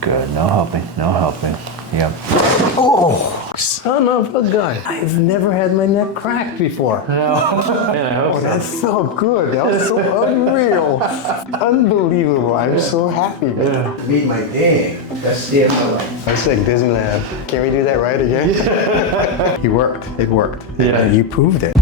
Good. No helping. No helping. Yep. Oh, son of a gun. I've never had my neck cracked before. No. Man, I hope so. That felt good. That was so unreal. Unbelievable. I'm so happy. Yeah. Made my day. That's the end of my life. That's like Disneyland. Can we do that right again? It worked. It worked. Yeah. You proved it.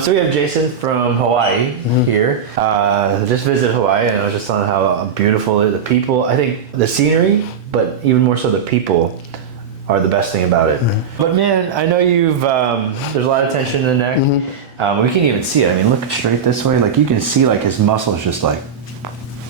So we have Jason from Hawaii here. Just visited Hawaii, and I was just telling how beautiful the people. I think the scenery, but even more so the people, are the best thing about it. But man, I know you've there's a lot of tension in the neck. We can even see it. I mean, look straight this way. Like you can see, like his muscles just like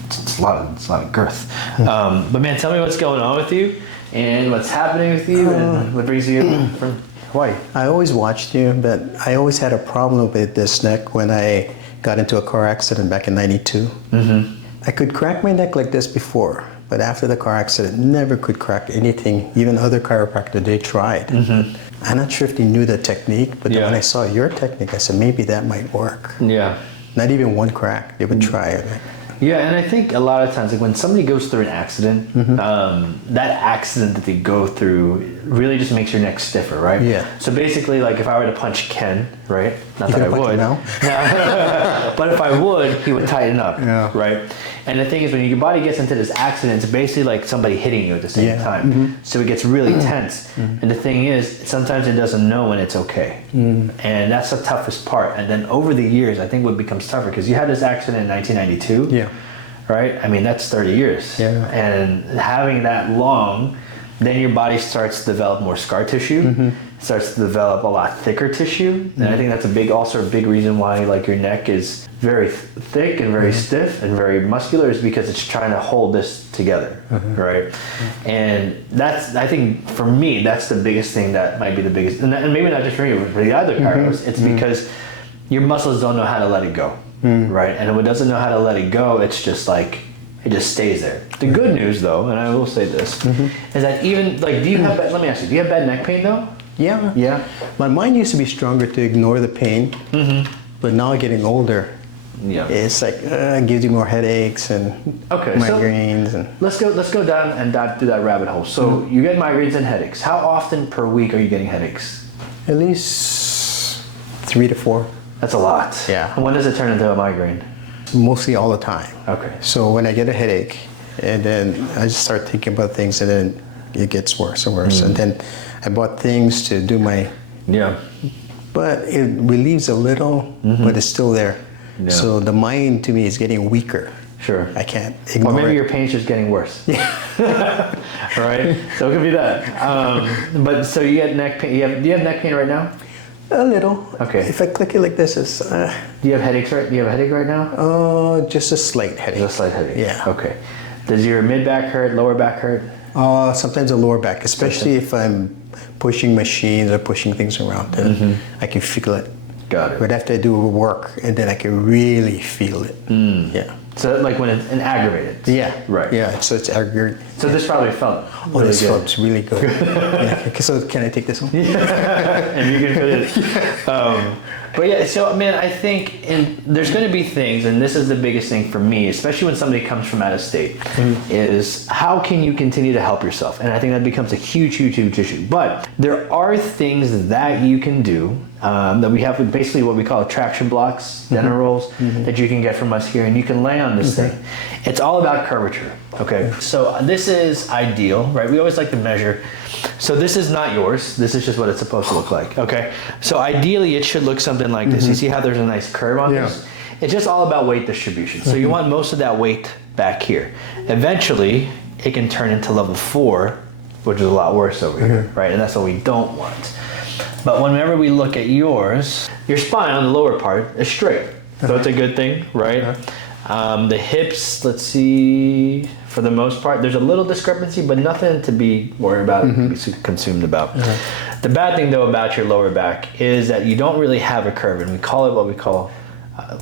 it's a lot of girth. But man, tell me what's going on with you, and what's happening with you, and what brings you from Hawaii. I always watched you, but I always had a problem with this neck when I got into a car accident back in '92. I could crack my neck like this before, but after the car accident, never could crack anything. Even other chiropractors, they tried. I'm not sure if they knew the technique, but then when I saw your technique, I said, maybe that might work. Yeah. Not even one crack, they would try it. Yeah, and I think a lot of times, like when somebody goes through an accident, that accident that they go through really just makes your neck stiffer, right? Yeah. So basically, like if I were to punch Ken, right? Not You that I gonna punch would. him now? But if I would, he would tighten up, Yeah. right? And the thing is, when your body gets into this accident, it's basically like somebody hitting you at the same time. So it gets really tense. And the thing is, sometimes it doesn't know when it's okay. And that's the toughest part. And then over the years, I think what becomes tougher, because you had this accident in 1992. Yeah. Right? I mean, that's 30 years. Yeah. And having that long, then your body starts to develop more scar tissue, starts to develop a lot thicker tissue. And I think that's a big reason why like your neck is very thick and very stiff and very muscular, is because it's trying to hold this together, right? And that's, I think for me, that's the biggest thing that might be the biggest, and maybe not just for you, but for the other chiros, it's because your muscles don't know how to let it go. Right, and if it doesn't know how to let it go, it's just like it just stays there. The good news, though, and I will say this, is that even like, do you have? Let me ask you, do you have bad neck pain though? Yeah. Yeah. My mind used to be stronger to ignore the pain, but now getting older, Yeah. it's like it gives you more headaches and migraines. And Let's go down and dive through that rabbit hole. So you get migraines and headaches. How often per week are you getting headaches? at least 3 to 4. That's a lot. Yeah. And when does it turn into a migraine? Mostly all the time. Okay. So when I get a headache, and then I just start thinking about things, and then it gets worse and worse. And then I bought things to do my, but it relieves a little, but it's still there. Yeah. So the mind to me is getting weaker. Sure. I can't ignore Or maybe it. your pain's just getting worse. Right? So it could be that. But so you get neck pain. Do you have neck pain right now? A little. Okay. If I click it like this, it's Do you have headaches right? Do you have a headache right now? just a slight headache. Just a slight headache. Yeah. Okay. Does your mid back hurt? Lower back hurt? Sometimes the lower back, especially if I'm pushing machines or pushing things around, then I can feel it. Got it. But after I do work, and then I can really feel it. Yeah. So like when it's aggravated. Yeah. Right. Yeah. So it's aggravated. So this probably felt really This good. felt really good. Yeah. Okay, so can I take this one? And you can fit it. But yeah, so man, I think there's going to be things, and this is the biggest thing for me, especially when somebody comes from out of state, is how can you continue to help yourself? And I think that becomes a huge, huge, huge issue. But there are things that you can do that we have, basically what we call traction blocks, dental rolls, that you can get from us here, and you can lay on this thing. It's all about curvature. Okay, so this is ideal, right? We always like to measure. So this is not yours. This is just what it's supposed to look like. Okay, so ideally it should look something like this. You see how there's a nice curve on this? It's just all about weight distribution. So you want most of that weight back here. Eventually, it can turn into level 4, which is a lot worse over here, right? And that's what we don't want. But whenever we look at yours, your spine on the lower part is straight. So it's a good thing, right? The hips, let's see, for the most part, there's a little discrepancy, but nothing to be worried about, be consumed about. The bad thing though about your lower back is that you don't really have a curve, and we call it what we call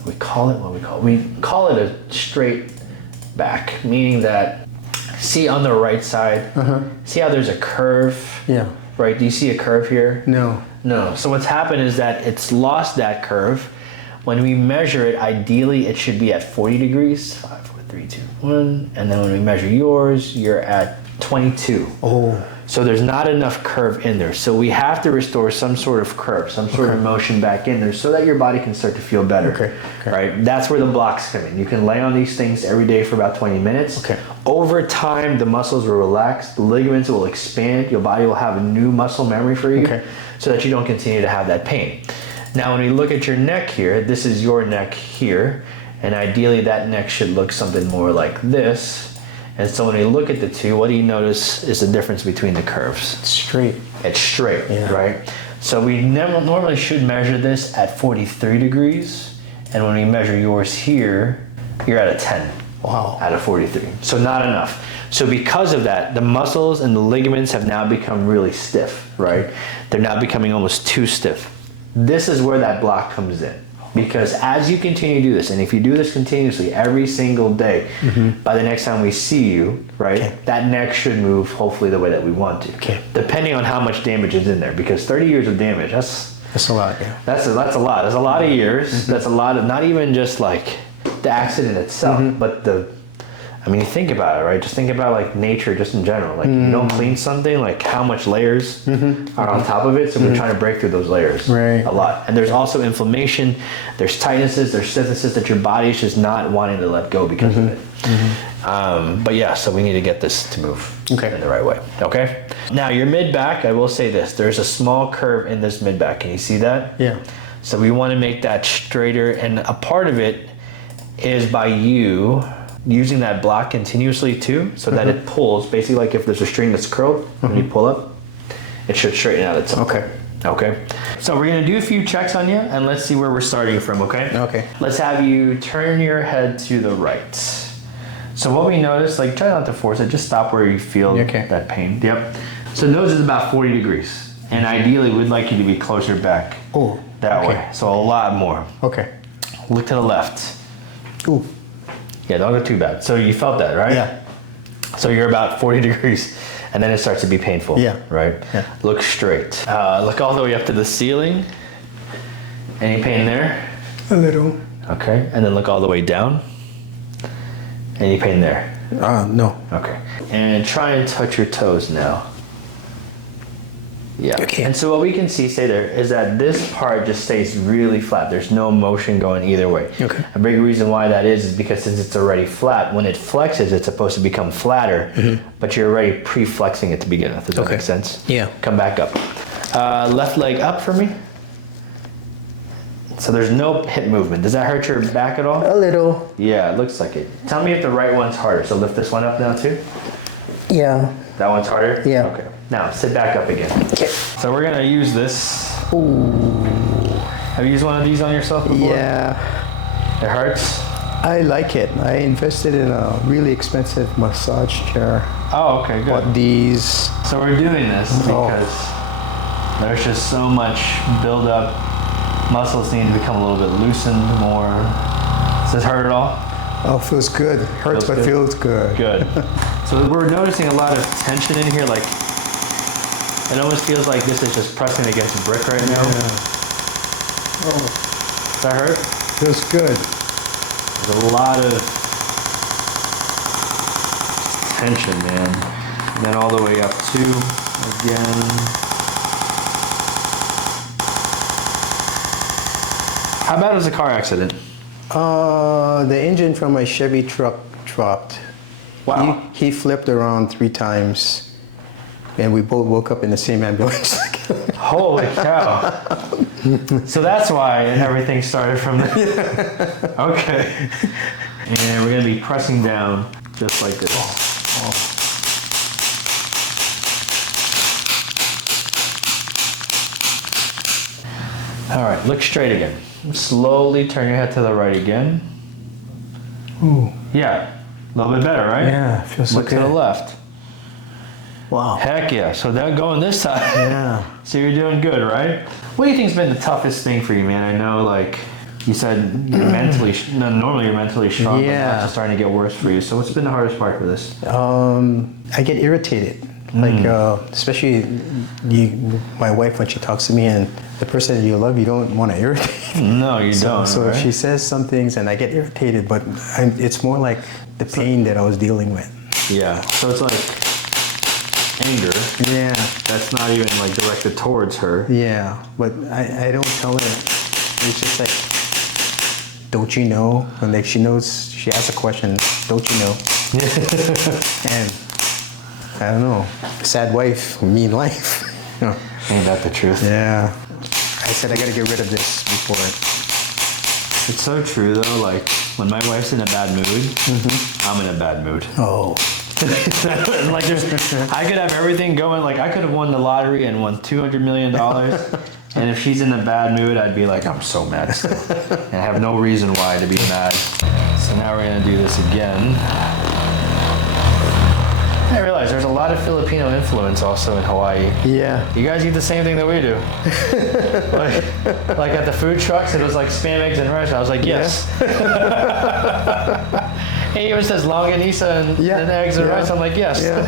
we call it a straight back, meaning that, see on the right side, see how there's a curve? Yeah. Right, do you see a curve here? No. No, so what's happened is that it's lost that curve. When we measure it, ideally it should be at 40 degrees. 5, 4, 3, 2, 1. And then when we measure yours, you're at 22. Oh. So there's not enough curve in there. So we have to restore some sort of curve, some sort of motion back in there so that your body can start to feel better. Okay. Right? That's where the blocks come in. You can lay on these things every day for about 20 minutes. Okay. Over time, the muscles will relax, the ligaments will expand, your body will have a new muscle memory for you so that you don't continue to have that pain. Now, when we look at your neck here, this is your neck here, and ideally that neck should look something more like this. And so when we look at the two, what do you notice is the difference between the curves? It's straight. It's straight, right? So we normally should measure this at 43 degrees, and when we measure yours here, you're at a 10. Wow. Out of 43. So not enough. So because of that, the muscles and the ligaments have now become really stiff, right? They're now becoming almost too stiff. This is where that block comes in. Because as you continue to do this, and if you do this continuously every single day, by the next time we see you, right, that neck should move hopefully the way that we want to. Depending on how much damage is in there. Because 30 years of damage, that's a lot, yeah. That's a lot. That's a lot of years. That's a lot of, not even just like the accident itself, but I mean, think about it, right? Just think about like nature just in general. Like you don't clean something, like how much layers are on top of it. So we're trying to break through those layers a lot. And there's also inflammation, there's tightnesses, there's stiffnesses that your body is just not wanting to let go because of it. But yeah, so we need to get this to move in the right way, okay? Now your mid-back, I will say this, there's a small curve in this mid-back. Can you see that? Yeah. So we want to make that straighter, and a part of it is by you using that block continuously too, so that it pulls, basically like if there's a string that's curled, when you pull up, it should straighten out itself. Okay. So we're gonna do a few checks on you, and let's see where we're starting from, okay? Okay. Let's have you turn your head to the right. So what we notice, like try not to force it, just stop where you feel that pain. Yep. So nose is about 40 degrees, and ideally we'd like you to be closer back that way. So a lot more. Okay. Look to the left. Ooh. Yeah, don't go too bad. So you felt that, right? Yeah. So you're about 40 degrees, and then it starts to be painful. Yeah. Right? Yeah. Look straight. Look all the way up to the ceiling. Any pain there? A little. Okay. And then look all the way down. Any pain there? No. Okay. And try and touch your toes now. Yeah. Okay. And so what we can see, say there, is that this part just stays really flat. There's no motion going either way. Okay. A big reason why that is because since it's already flat, when it flexes, it's supposed to become flatter, but you're already pre-flexing it to begin with. Does that make sense? Yeah. Come back up. Left leg up for me. So there's no hip movement. Does that hurt your back at all? A little. Yeah, it looks like it. Tell me if the right one's harder. So lift this one up now too. Yeah. That one's harder? Yeah. Okay. Now sit back up again. Okay. So we're gonna use this. Ooh. Have you used one of these on yourself before? Yeah. It hurts? I like it. I invested in a really expensive massage chair. Oh, okay, good. Bought these. So we're doing this because there's just so much buildup. Muscles need to become a little bit loosened more. Does this hurt at all? Oh, feels good. Hurts, but feels good. Good. So we're noticing a lot of tension in here. Like it almost feels like this is just pressing against a brick right now. Oh, Does that hurt? feels good. There's a lot of tension, man. And then all the way up too, again. How bad was the car accident? The engine from my Chevy truck dropped. Wow. He flipped around 3 times, and we both woke up in the same ambulance. Holy cow. So that's why everything started from there. Okay. And we're going to be pressing down just like this. All right, look straight again. Slowly turn your head to the right again. Ooh. Yeah, a little bit better, right? Yeah, feels so look to the good. left. Wow. Heck yeah, so then going this side. Yeah. So you're doing good, right? What do you think's been the toughest thing for you, man? I know, like, You said you're normally you're mentally strong, but now it's just starting to get worse for you. So what's been the hardest part for this? I get irritated. Like, especially my wife, when she talks to me, and the person you love, you don't want to irritate. No, you don't. So right? if she says some things and I get irritated, but it's more like the pain that I was dealing with. Yeah. So it's like anger. Yeah. That's not even like directed towards her. Yeah. But I don't tell her. It's just like, don't you know? And like she knows, she asks a question, don't you know? And I don't know, sad wife, mean life. Ain't that the truth? Yeah. I said I gotta get rid of this before. It's so true though, like when my wife's in a bad mood, I'm in a bad mood. Oh. Like I could have everything going, like I could have won the lottery and won $200 million. And if she's in a bad mood, I'd be like, I'm so mad still. And I have no reason why to be mad. So now we're gonna do this again. I realize there's a lot of Filipino influence also in Hawaii. Yeah. You guys eat the same thing that we do. like at the food trucks, it was like Spam, eggs, and rice. I was like, yes. He even says longanisa and eggs and rice. I'm like, yes. Yeah.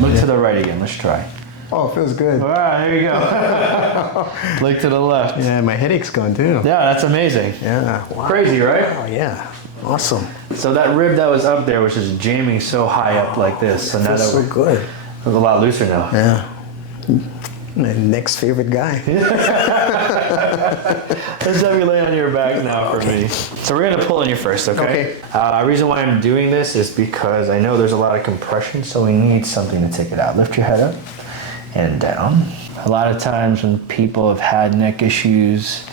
Look to the right again. Let's try. Oh, it feels good. All right, here you go. Look to the left. Yeah, my headache's gone too. Yeah, that's amazing. Yeah. Wow. Crazy, right? Oh, yeah. Awesome. So that rib that was up there was just jamming so high up like this. So now Feels that so good. it's a lot looser now. Yeah. My next favorite guy. Let's have you lay on your back now for me. So we're gonna pull on you first, okay? Reason why I'm doing this is because I know there's a lot of compression, so we need something to take it out. Lift your head up and down. A lot of times when people have had neck issues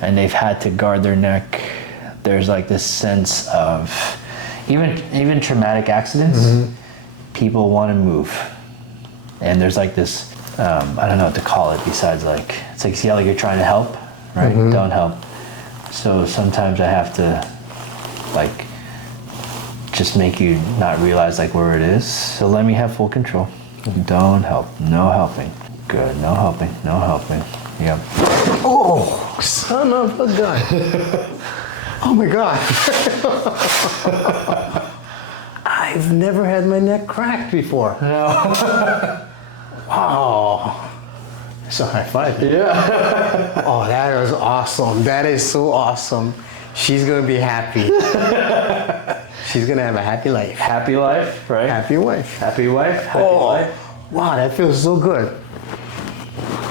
and they've had to guard their neck, there's like this sense of, even traumatic accidents, people want to move. And there's like this, I don't know what to call it besides like, it's like, see how like you're trying to help, right? Don't help. So sometimes I have to like, just make you not realize like where it is. So let me have full control. Don't help, no helping. Good, no helping, no helping. Yep. Oh, son of a gun. Oh my God. I've never had my neck cracked before. No. Wow. It's a high five. Yeah. Oh, that is awesome. That is so awesome. She's gonna be happy. She's gonna have a happy life. Happy life, right? Happy wife. Happy wife, happy life. Wow, that feels so good.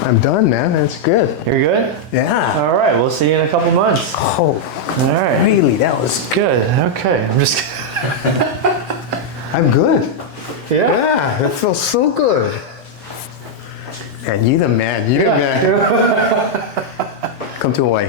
I'm done, man. That's good. You're good? Yeah. All right, we'll see you in a couple months. Oh, All right. really? That was good. Good, okay. I'm just... I'm good. Yeah. Yeah, that feels so good. And you the man. You the man. Come to Hawaii.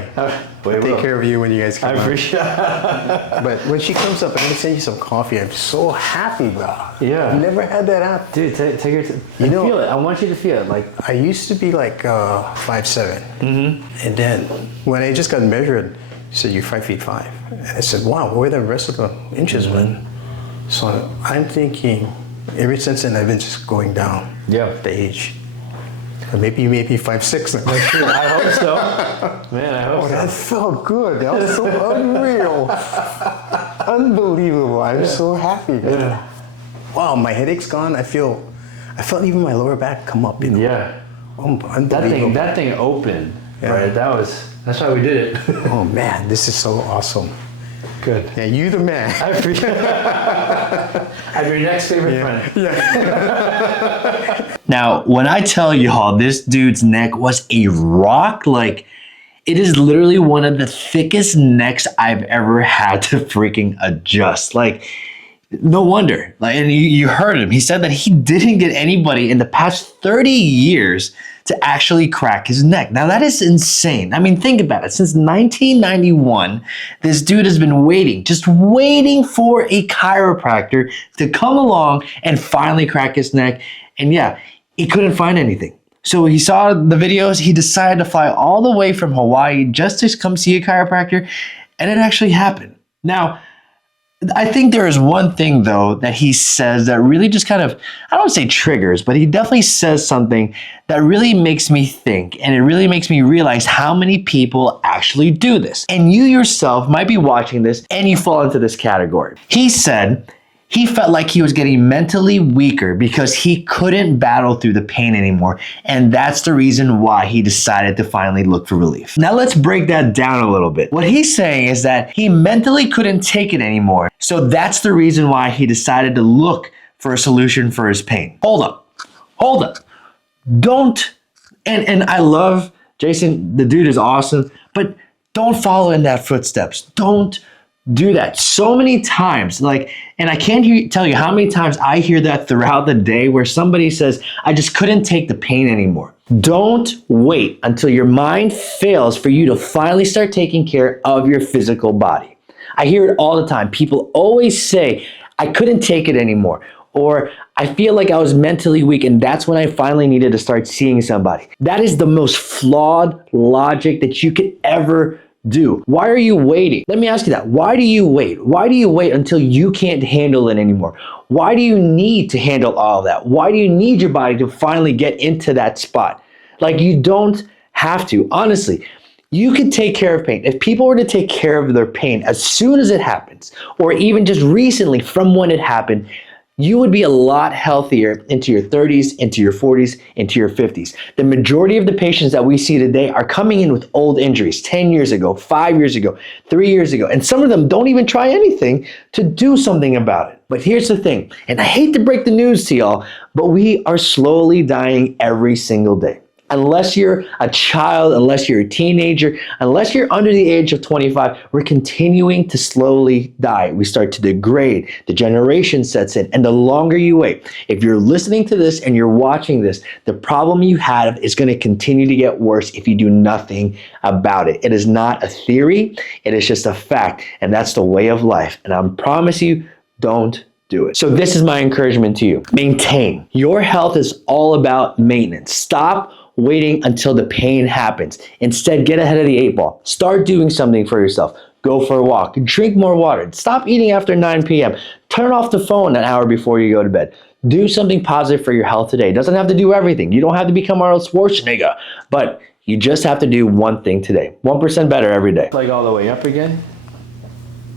Take care of you when you guys come I out. appreciate it. But when she comes up, I'm gonna send you some coffee. I'm so happy, bro. Yeah. I've never had that happen. Dude, take your time. You know- Feel it. I want you to feel it. Like, I used to be like 5'7", and then when I just got measured, he said you're 5'5". And I said, wow, where the rest of the inches went? So I'm thinking, ever since then I've been just going down. Yeah. The age. Or maybe you may be 5'6". I hope so. Man, I hope so. That felt good. That was so unreal. Unbelievable. I'm so happy. Yeah. Wow, my headache's gone. I felt even my lower back come up. You know? Yeah. Unbelievable. That thing opened, Yeah. right? That's why we did it. Oh man, this is so awesome. Good. Yeah, you the man. I appreciate it. I'm your next favorite friend. Yeah. Now, when I tell y'all this dude's neck was a rock, like, it is literally one of the thickest necks I've ever had to freaking adjust. Like, no wonder. Like, and you heard him. He said that he didn't get anybody in the past 30 years to actually crack his neck. Now, that is insane. I mean, think about it. Since 1991, this dude has been just waiting for a chiropractor to come along and finally crack his neck. And yeah, he couldn't find anything. So he saw the videos. He decided to fly all the way from Hawaii just to come see a chiropractor. And it actually happened. Now, I think there is one thing though that he says that really just kind of, I don't say triggers, but he definitely says something that really makes me think, and it really makes me realize how many people actually do this. And you yourself might be watching this and you fall into this category. He said he felt like he was getting mentally weaker because he couldn't battle through the pain anymore. And that's the reason why he decided to finally look for relief. Now let's break that down a little bit. What he's saying is that he mentally couldn't take it anymore. So that's the reason why he decided to look for a solution for his pain. Hold up. Don't, and I love Jason, the dude is awesome, but don't follow in that footsteps. Don't do that. So many times, and I can't tell you how many times I hear that throughout the day where somebody says, I just couldn't take the pain anymore. Don't wait until your mind fails for you to finally start taking care of your physical body. I hear it all the time. People always say, I couldn't take it anymore, or I feel like I was mentally weak and that's when I finally needed to start seeing somebody. That is the most flawed logic that you could ever do. Why are you waiting? Let me ask you that. Why do you wait? Why do you wait until you can't handle it anymore? Why do you need to handle all of that? Why do you need your body to finally get into that spot? Like, you don't have to. Honestly, you can take care of pain. If people were to take care of their pain as soon as it happens, or even just recently from when it happened, you would be a lot healthier into your 30s, into your 40s, into your 50s. The majority of the patients that we see today are coming in with old injuries 10 years ago, 5 years ago, 3 years ago, and some of them don't even try anything to do something about it. But here's the thing, and I hate to break the news to y'all, but we are slowly dying every single day. Unless you're a child, unless you're a teenager, unless you're under the age of 25, we're continuing to slowly die. We start to degrade, degeneration sets in, and the longer you wait, if you're listening to this and you're watching this, the problem you have is going to continue to get worse if you do nothing about it. It is not a theory, it is just a fact, and that's the way of life. And I promise you, don't do it. So this is my encouragement to you. Maintain. Your health is all about maintenance. Stop waiting until the pain happens. Instead, get ahead of the 8 ball. Start doing something for yourself. Go for a walk. Drink more water. Stop eating after 9 p.m. Turn off the phone an hour before you go to bed. Do something positive for your health today. It doesn't have to do everything. You don't have to become Arnold Schwarzenegger, but you just have to do one thing today. 1% better every day. Leg all the way up again.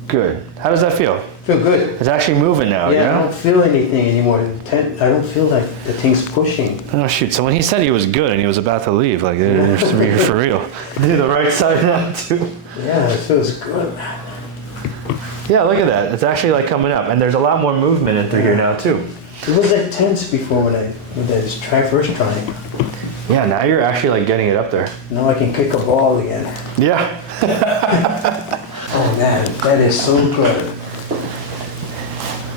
Good. How does that feel? Feel good. It's actually moving now, Yeah, you know? I don't feel anything anymore. I don't feel like the thing's pushing. Oh shoot, so when he said he was good and he was about to leave, like, for real. Do the right side now too. Yeah, it feels good. Yeah, look at that. It's actually like coming up, and there's a lot more movement in through here now too. It was like tense before when I first trying. Yeah, now you're actually like getting it up there. Now I can kick a ball again. Yeah. Oh man, that is so good.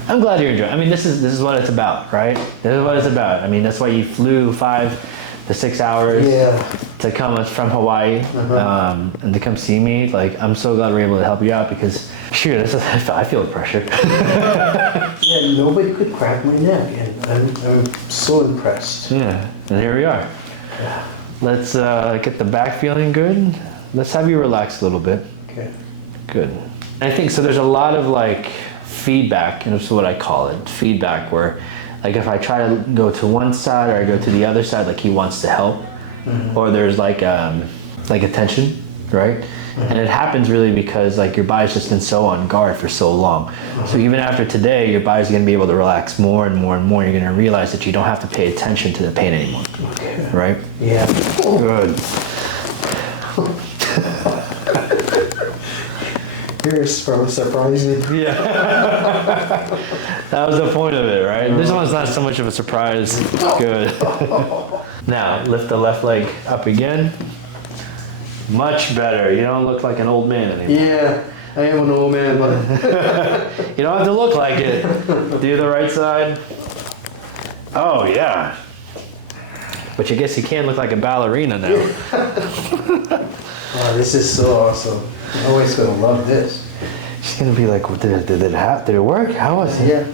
I'm glad you're enjoying. I mean, this is what it's about, right? This is what it's about. I mean, that's why you flew 5 to 6 hours to come from Hawaii and to come see me. Like, I'm so glad we're able to help you out because, shoot, I feel the pressure. Yeah, nobody could crack my neck, and I'm so impressed. Yeah, and here we are. Yeah. Let's get the back feeling good. Let's have you relax a little bit. Okay. Good. I think so. There's a lot of like feedback, and that's what I call it, feedback, where like if I try to go to one side or I go to the other side, like he wants to help, or there's like a tension, right? And it happens really because like your body's just been so on guard for so long. So even after today, your body's going to be able to relax more and more and more. You're going to realize that you don't have to pay attention to the pain anymore, right? Yeah. Good. Here's surprising. Yeah. That was the point of it, right? This one's not so much of a surprise. Good. Now, lift the left leg up again. Much better. You don't look like an old man anymore. Yeah, I am an old man, but You don't have to look like it. Do the right side. Oh, yeah. But I guess you can look like a ballerina now. wow, this is so awesome. I'm always gonna love this. She's gonna be like, did it work? How was it? Yeah.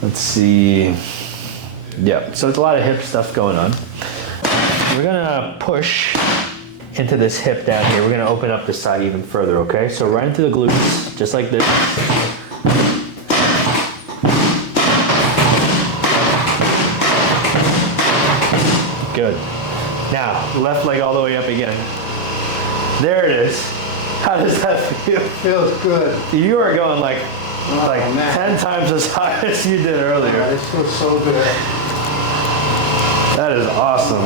Let's see. Yeah, so it's a lot of hip stuff going on. We're gonna push into this hip down here. We're gonna open up this side even further, okay? So right into the glutes, just like this. Good. Now, left leg all the way up again. There it is. How does that feel? Feels good. You are going like man. 10 times as high as you did earlier. This feels so good. That is awesome.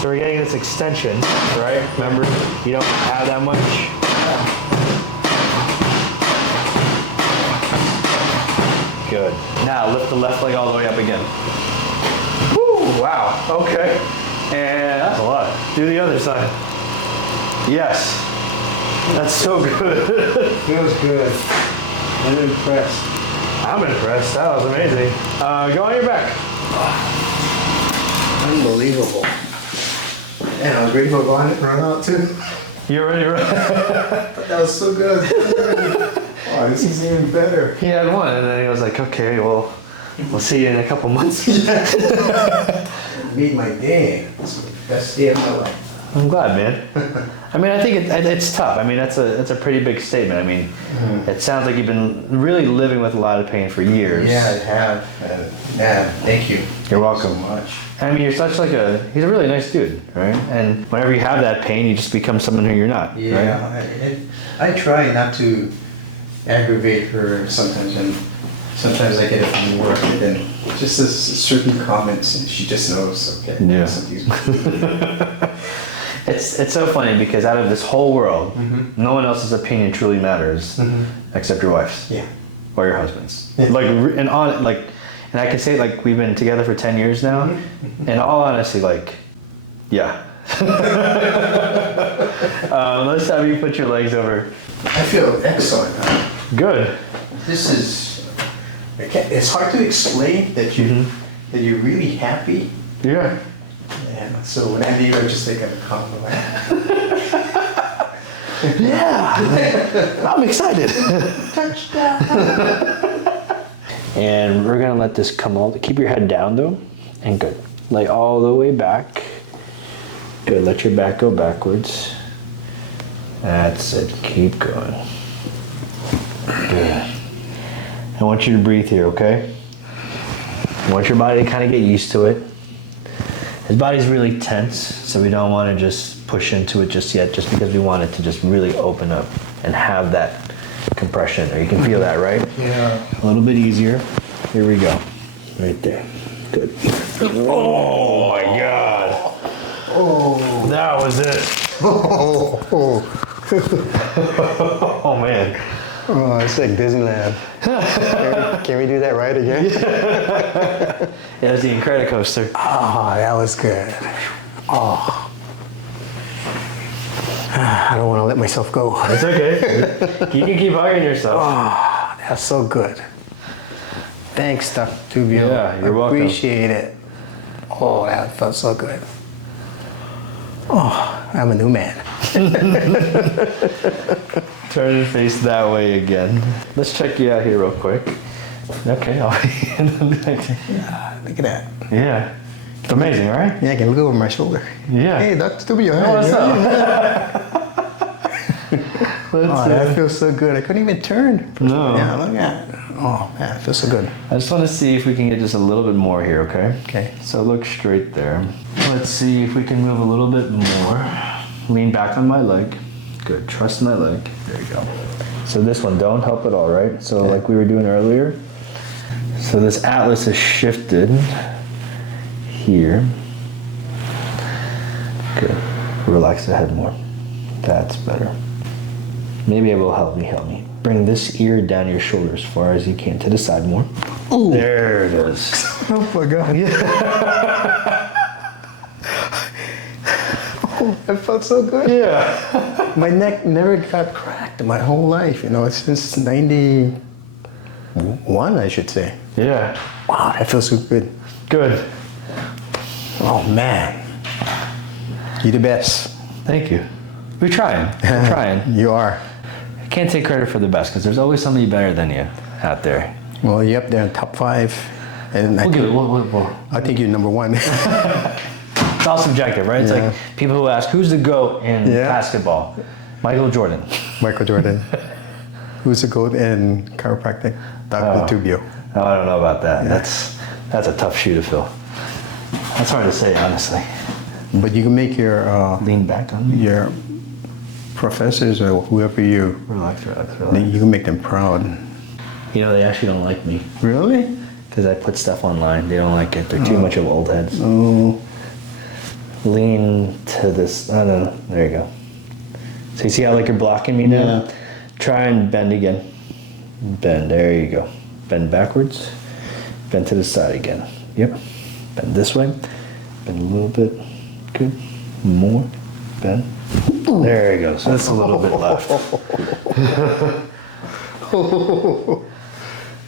So we're getting this extension, right? Remember, you don't have that much. Good. Now lift the left leg all the way up again. Woo, wow, okay. And that's a lot. Do the other side. Yes. That's so good. Feels good. I'm impressed. I'm impressed. That was amazing. Go on your back. Unbelievable. And I was ready for going run out too. You're ready, right? That was so good. Oh, this is even better. He had one, and then he was like, okay, well, we'll see you in a couple months. Made my day. It's the best day of my life. I'm glad, man. I mean, I think it's tough. I mean, that's a pretty big statement. I mean, it sounds like you've been really living with a lot of pain for years. Yeah, I have. Man, thank you. You're welcome. So much. I mean, you're such like he's a really nice dude, right? And whenever you have that pain, you just become someone who you're not. Yeah, Right? I try not to aggravate her sometimes, and sometimes I get it from work, and then just a certain comments, and she just knows. Okay. Yeah. Something's It's so funny because out of this whole world, no one else's opinion truly matters except your wife's. Yeah. Or your husband's. Yeah. And I can say like we've been together for 10 years now, and all honesty, like, yeah. Let's have you put your legs over. I feel excellent. Good. This is. It's hard to explain that you're really happy. Yeah. Yeah. So when I leave, I just think I'm compliment. Yeah. I'm excited. Touchdown. And we're gonna let this come all. Keep your head down though, and good. Lay all the way back. Good. Let your back go backwards. That's it. Keep going. Good. I want you to breathe here, okay? I want your body to kind of get used to it. His body's really tense, so we don't want to just push into it just yet, just because we want it to just really open up and have that compression. Or you can feel that, right? Yeah. A little bit easier. Here we go. Right there. Good. Oh my God. Oh. That was it. Oh. Oh man. Oh, it's like Disneyland. Can we do that right again? Yeah, it was the Incredicoaster. Oh, that was good. Oh. I don't want to let myself go. That's okay. You can keep hugging yourself. Oh, that's so good. Thanks, Dr. Tubio. Yeah, you're welcome. Appreciate it. Oh, that felt so good. Oh, I'm a new man. Turn and face that way again. Let's check you out here real quick. Okay. Yeah, look at that. Yeah. It's amazing, right? Yeah, I can look over my shoulder. Yeah. Hey, Dr. Tubio. Oh, what's up? Oh, that feels so good. I couldn't even turn. No. Yeah, look at it. Oh, man, it feels so good. I just want to see if we can get just a little bit more here, okay? Okay. So look straight there. Let's see if we can move a little bit more. Lean back on my leg. Good. Trust my leg. There you go. So this one, don't help at all, right? So like we were doing earlier. So this atlas is shifted here. Good. Relax the head more. That's better. Maybe it will help me. Bring this ear down your shoulder as far as you can to the side more. Ooh. There it is. Oh my God. Oh, it felt so good. Yeah. My neck never got cracked in my whole life, since 91, I should say. Yeah. Wow, that feels so good. Good. Oh man. You're the best. Thank you. We're trying. We're trying. You are. I can't take credit for the best because there's always somebody better than you out there. Well, you're up there in top 5. And We'll give it. We'll. I think you're number 1. It's all subjective, right? It's like people who ask, who's the GOAT in basketball? Michael Jordan. Michael Jordan. Who's the GOAT in chiropractic? Dr. Tubio. Oh, I don't know about that. Yeah. That's a tough shoe to fill. That's hard to say, honestly. But you can make your lean back on me. Your professors or whoever you relax. You can make them proud. You know, they actually don't like me. Really? Because I put stuff online. They don't like it. They're too much of old heads. Oh. Lean to this. Oh, no. There you go. So you see how like you're blocking me now? Yeah. Try and bend again. Bend. There you go. Bend backwards. Bend to the side again. Yep. Bend this way. Bend a little bit. Good. More. Bend. There you go. So that's a little bit left.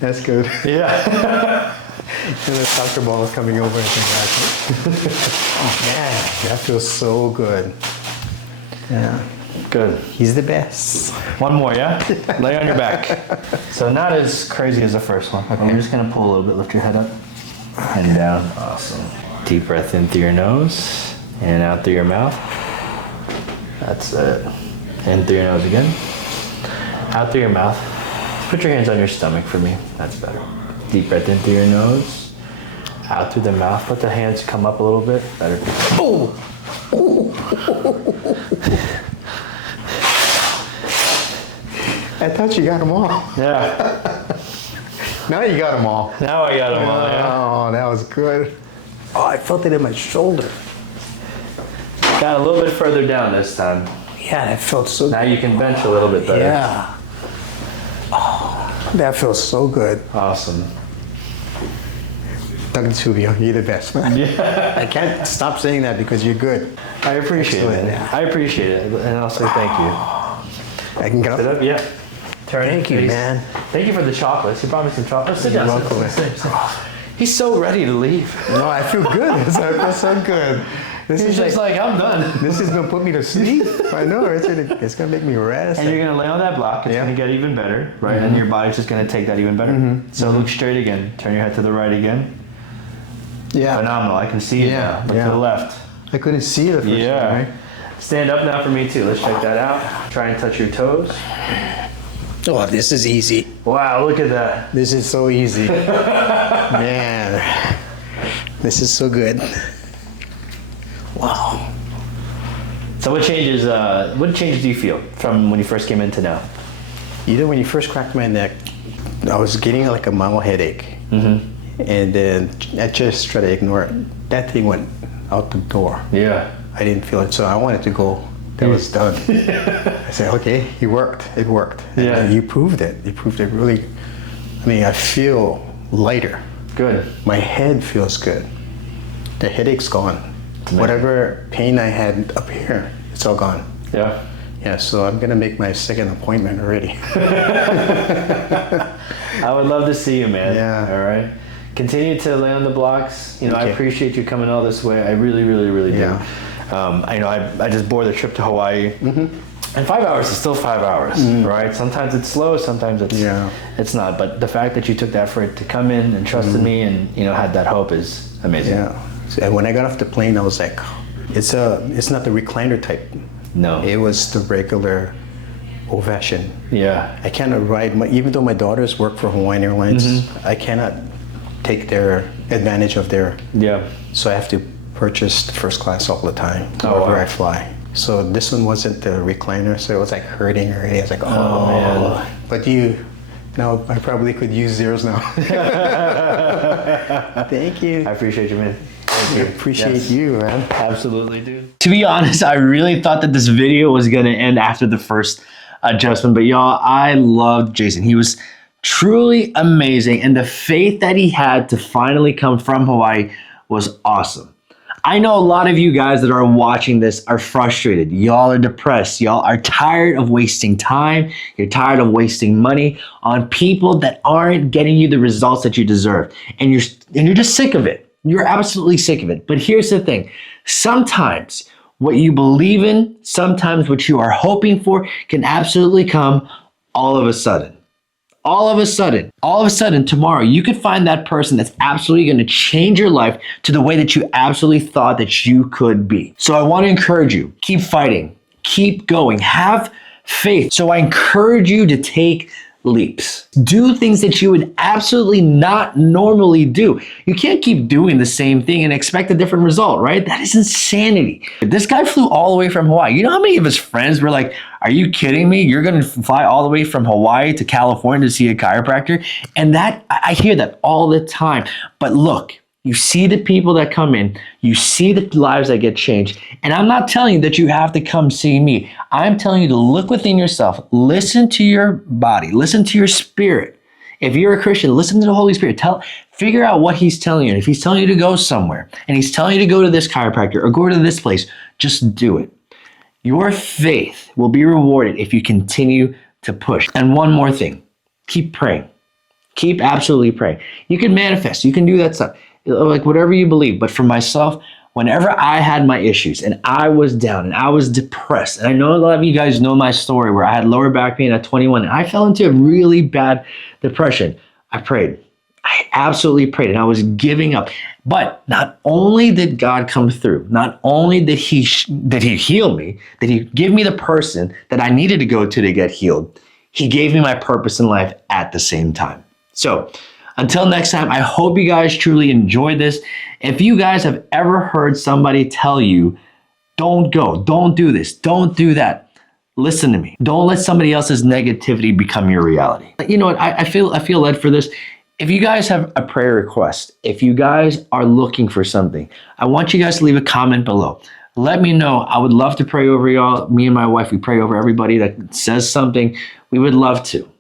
That's good. Yeah. And the soccer ball is coming over and things like oh man, that feels so good. Yeah. Good. He's the best. One more, yeah? Lay on your back. So not as crazy as the first one. Okay, you're just gonna pull a little bit, lift your head up and down. Awesome. Deep breath in through your nose and out through your mouth. That's it. In through your nose again. Out through your mouth. Put your hands on your stomach for me. That's better. Deep breath in through your nose. Out through the mouth. Let the hands come up a little bit. Better. Oh! I thought you got them all. Yeah. Now you got them all. Now I got them all, yeah. Oh, that was good. Oh, I felt it in my shoulder. Got a little bit further down this time. Yeah, that felt so good. Now you can bench a little bit better. Yeah. Oh, that feels so good. Awesome. Dr. Tubio, you're the best, man. Yeah. I can't stop saying that because you're good. I appreciate it. Yeah. I appreciate it. And I'll say thank you. I can get up? Sit up? Yeah. Turn thank you, face. man. Thank you for the chocolates. You brought me some chocolates. Sit down. Sit. He's so ready to leave. No, I feel good. I feel so good. He's just like, I'm done. This is going to put me to sleep. I know. It's going to make me rest. And you're going to lay on that block. It's going to get even better, right? And your body's just going to take that even better. So look straight again. Turn your head to the right again. Yeah. Phenomenal. I can see it now. Look to the left. I couldn't see it at first. Yeah. Right? Stand up now for me too. Let's check that out. Try and touch your toes. Oh, this is easy. Wow, look at that. This is so easy. Man, this is so good. Wow. So what changes do you feel from when you first came in to now? You know, when you first cracked my neck, I was getting like a mild headache. And then I just tried to ignore it. That thing went out the door. Yeah. I didn't feel it, so I wanted to go. That was done. I said, okay, it worked. It worked. Yeah. And you proved it. You proved it really. I mean, I feel lighter. Good. My head feels good. The headache's gone. Whatever pain I had up here, it's all gone. Yeah. Yeah, so I'm gonna make my second appointment already. I would love to see you, man. Yeah. All right. Continue to lay on the blocks. You know, I appreciate you coming all this way. I really, really, really do. Yeah. I know I just bore the trip to Hawaii. And 5 hours is still 5 hours, right? Sometimes it's slow, sometimes it's not. But the fact that you took the effort to come in and trusted me and had that hope is amazing. Yeah. So when I got off the plane, I was like, it's not the recliner type. No. It was the regular old-fashioned. Yeah. I cannot ride, even though my daughters work for Hawaiian Airlines, I cannot take their advantage of their. Yeah. So I have to purchase first class all the time wherever I fly. So this one wasn't the recliner, so it was like hurting already. I was like, oh man. But I probably could use yours now. Thank you. I appreciate you, man. I appreciate you, man. Absolutely, dude. To be honest, I really thought that this video was going to end after the first adjustment, but y'all, I loved Jason. He was truly amazing, and the faith that he had to finally come from Hawaii was awesome. I know a lot of you guys that are watching this are frustrated. Y'all are depressed. Y'all are tired of wasting time. You're tired of wasting money on people that aren't getting you the results that you deserve. And you're just sick of it. You're absolutely sick of it. But here's the thing. Sometimes what you believe in, sometimes what you are hoping for can absolutely come all of a sudden. all of a sudden tomorrow, you could find that person that's absolutely going to change your life to the way that you absolutely thought that you could be. So I want to encourage you, keep fighting, keep going, have faith. So I encourage you to take leaps. Do things that you would absolutely not normally do. You can't keep doing the same thing and expect a different result, right? That is insanity. This guy flew all the way from Hawaii. You know how many of his friends were like, are you kidding me? You're going to fly all the way from Hawaii to California to see a chiropractor? And that, I hear that all the time. But look, you see the people that come in, you see the lives that get changed. And I'm not telling you that you have to come see me. I'm telling you to look within yourself, listen to your body, listen to your spirit. If you're a Christian, listen to the Holy Spirit. Figure out what he's telling you. And if he's telling you to go somewhere and he's telling you to go to this chiropractor or go to this place, just do it. Your faith will be rewarded if you continue to push. And one more thing, keep praying. Keep absolutely praying. You can manifest, you can do that stuff. Like whatever you believe. But for myself, whenever I had my issues and I was down and I was depressed, and I know a lot of you guys know my story where I had lower back pain at 21 and I fell into a really bad depression. I prayed. I absolutely prayed and I was giving up. But not only did God come through, not only did he heal me, did he give me the person that I needed to go to get healed, he gave me my purpose in life at the same time. So until next time, I hope you guys truly enjoyed this. If you guys have ever heard somebody tell you, don't go, don't do this, don't do that, listen to me. Don't let somebody else's negativity become your reality. You know what? I feel led for this. If you guys have a prayer request, if you guys are looking for something, I want you guys to leave a comment below. Let me know. I would love to pray over y'all. Me and my wife, we pray over everybody that says something. We would love to.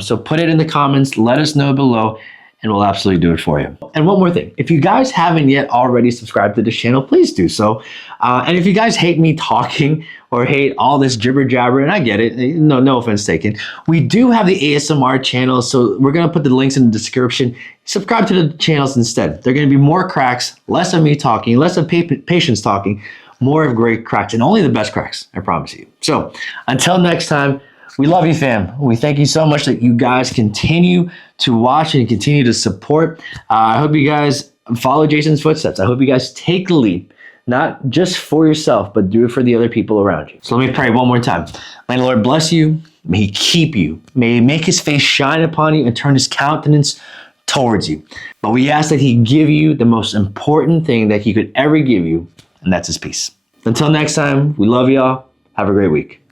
So put it in the comments. Let us know below. And we'll absolutely do it for you. And one more thing, if you guys haven't yet already subscribed to this channel, please do so. And if you guys hate me talking or hate all this jibber jabber, and I get it, no offense taken, we do have the ASMR channel, so we're gonna put the links in the description. Subscribe to the channels instead. They're gonna be more cracks, less of me talking, less of patients talking, more of great cracks, and only the best cracks, I promise you. So until next time, we love you, fam. We thank you so much that you guys continue to watch and continue to support. I hope you guys follow Jason's footsteps. I hope you guys take the leap, not just for yourself, but do it for the other people around you. So let me pray one more time. May the Lord bless you. May he keep you. May he make his face shine upon you and turn his countenance towards you. But we ask that he give you the most important thing that he could ever give you, and that's his peace. Until next time, we love y'all. Have a great week.